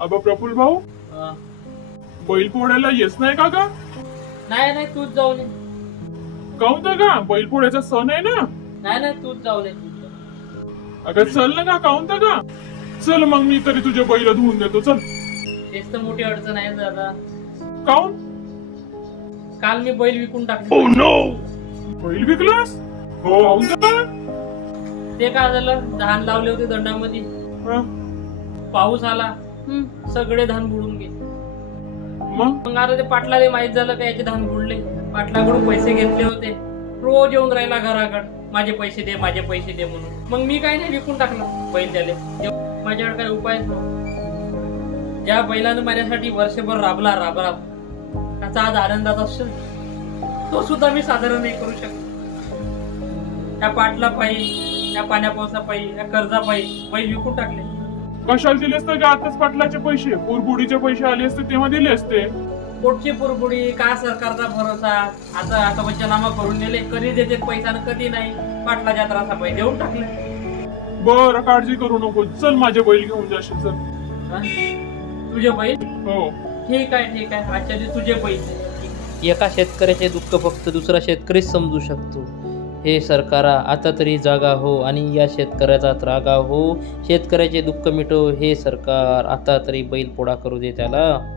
अबा प्रफुल्ल भाऊ, हा. बैल पोळ्याला येस नाही का ग? नाही नाही तूच जाऊन ये. काऊन तर का बैल पोळ्याचा सण आहे ना? नाही नाही तूच जाऊन ये. अगं चल ना का, काऊन तर का? चल मग मी तरी तुझे बैल धुवून देतो, चल. तेच तर मोठी अडचण आहे दादा. काऊन? काल मी बैल विकून टाकले. बैल विकलास? हो. काऊन तर? ते काय झालं, धान लावले होते दंडामध्ये, हा, पाऊस आला, सगळे धान बुडून गेले. मग मग आता ते पाटलाला माहित झालं का याचे धान बुडले. पाटलाकडून पैसे घेतले होते, रोज येऊन राहिला घराकडे, माझे पैसे दे माझे पैसे दे म्हणून. मग मी काही नाही, विकून टाकलं बैल त्याले. माझ्याकडे काही उपायच नव्हता. ज्या बैलानं माझ्यासाठी वर्षभर राबला त्याचा आज आनंदाचा क्षण तो सुद्धा मी साधारण नाही करू शकतो. त्या पाटला पायी, त्या पाण्या पावसा पायी, त्या कर्जा पायी बैल विकून टाकले. कशाला दिले असते का? आताच पाटलाचे पैसे, पुरबुडीचे पैसे आले असते तेव्हा दिले असते. पोटची पुरबुडी का, सरकारचा भरोसा. आता पंचनामा करून नेले, कधी देते पैसा न कधी नाही. पाटलाच्या त्रासा पायी देऊन टाकले. बरं, काळजी करू नको, चल माझे बैल घेऊन जाशील, चल. हा? तुझे बैल? हो. ठीक आहे आजच्या दिवशी तुझे पैसे. एका शेतकऱ्याचे दुःख फक्त दुसरा शेतकरीच समजू शकतो. हे सरकारा आता तरी जागा हो आणि या शेतकऱ्याचा त्रागा हो. शेतकऱ्याचे दुःख मिटव हे सरकार, आता तरी बैल पोळा करू दे त्याला.